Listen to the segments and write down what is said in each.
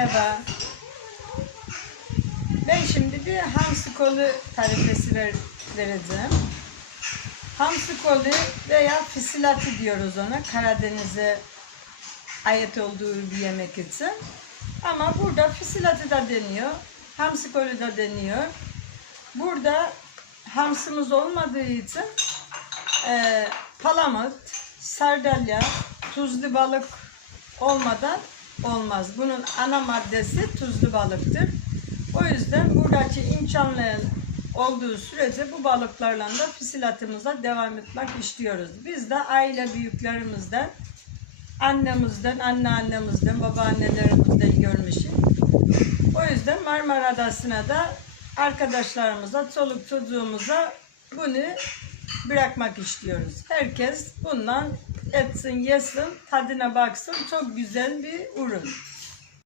Merhaba. Ben şimdi bir hamsi kolu tarifesi ver, vereceğim. Hamsi kolu veya fisilati diyoruz ona. Karadeniz'e ait olduğu bir yemek için. Ama burada fisilati da deniyor. Hamsi kolu da deniyor. Burada hamsımız olmadığı için e, palamut, sardalya, tuzlu balık olmadan olmaz. Bunun ana maddesi tuzlu balıktır. O yüzden buradaki imkanların olduğu sürece bu balıklarla da fisilatımıza devam etmek istiyoruz. Biz de aile büyüklerimizden, annemizden, anneannemizden, babaannelerimizden görmüşüz. O yüzden Marmara Adası'na da arkadaşlarımıza, çoluk çocuğumuza bunu bırakmak istiyoruz. Herkes bundan etsin, yesin, tadına baksın. Çok güzel bir ürün.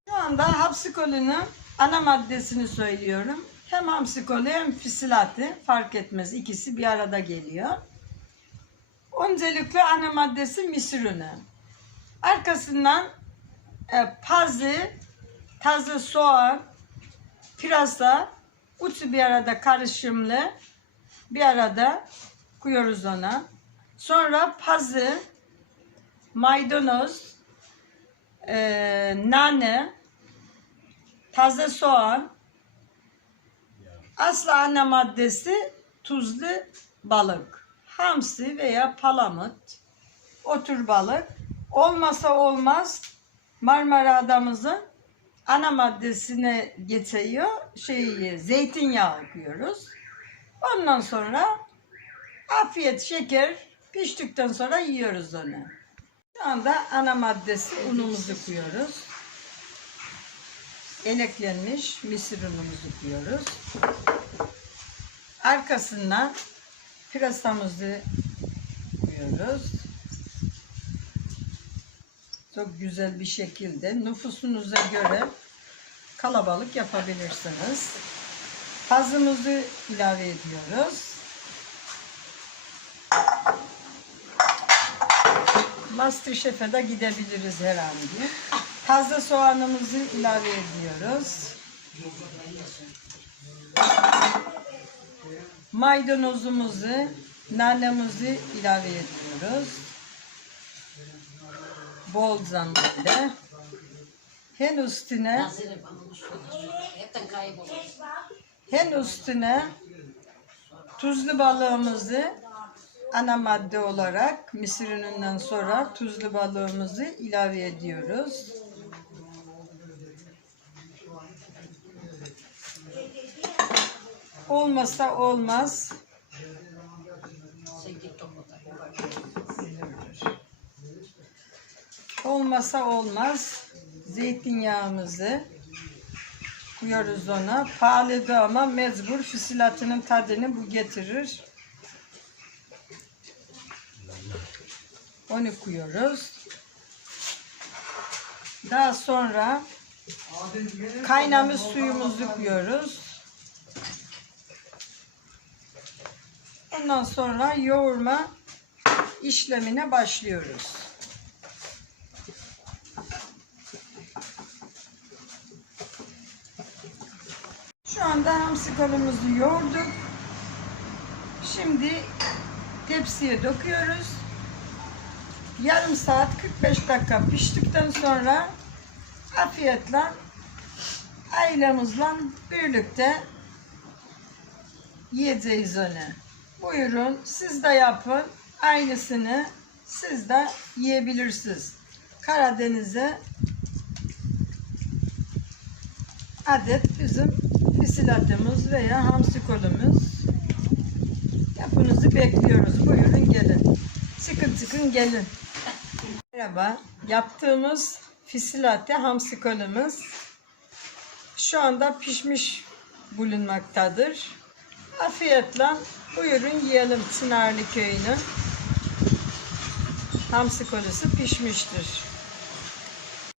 Şu anda hapsikolünün ana maddesini söylüyorum. Hem hamsikolu hem fisilati fark etmez. İkisi bir arada geliyor. Öncelikle ana maddesi misir unu. Arkasından e, pazı, taze soğan, pırasa, üçü bir arada karışımlı bir arada koyuyoruz ona. Sonra pazı, maydanoz, e, nane, taze soğan, asla ana maddesi tuzlu balık. Hamsi veya palamut, otur balık. Olmasa olmaz Marmara Adamızın ana maddesine geçiyor. Şeyi, zeytinyağı koyuyoruz. Ondan sonra afiyet şeker piştikten sonra yiyoruz onu. Şu anda ana maddesi unumuzu koyuyoruz. Eleklenmiş mısır unumuzu koyuyoruz. Arkasından pırasamızı koyuyoruz. Çok güzel bir şekilde nüfusunuza göre kalabalık yapabilirsiniz. Pazımızı ilave ediyoruz. Masterchef'e de gidebiliriz her an diye. Taze soğanımızı ilave ediyoruz. Maydanozumuzu, nanemizi ilave ediyoruz. Bol zamanda. Hen üstüne. Hen üstüne tuzlu balığımızı ana madde olarak mısır unundan sonra tuzlu balığımızı ilave ediyoruz. Olmasa olmaz. Olmasa olmaz. Zeytinyağımızı koyuyoruz ona. Pahalı ama mecbur füsilatının tadını bu getirir. Onu koyuyoruz. Daha sonra kaynamış suyumuzu koyuyoruz. Ondan sonra yoğurma işlemine başlıyoruz. Şu anda hamsi kolumuzu yoğurduk. Şimdi tepsiye döküyoruz. Yarım saat 45 dakika piştikten sonra afiyetle ailemizle birlikte yiyeceğiz onu. Buyurun siz de yapın. Aynısını siz de yiyebilirsiniz. Karadeniz'e adet bizim fisilatımız veya hamsi kolumuz. Yapınızı bekliyoruz. Buyurun gelin. Çıkın çıkın gelin. Merhaba. Yaptığımız fisilate hamsi kolumuz şu anda pişmiş bulunmaktadır. Afiyetle buyurun yiyelim Çınarlı köyünün. Hamsi kolusu pişmiştir.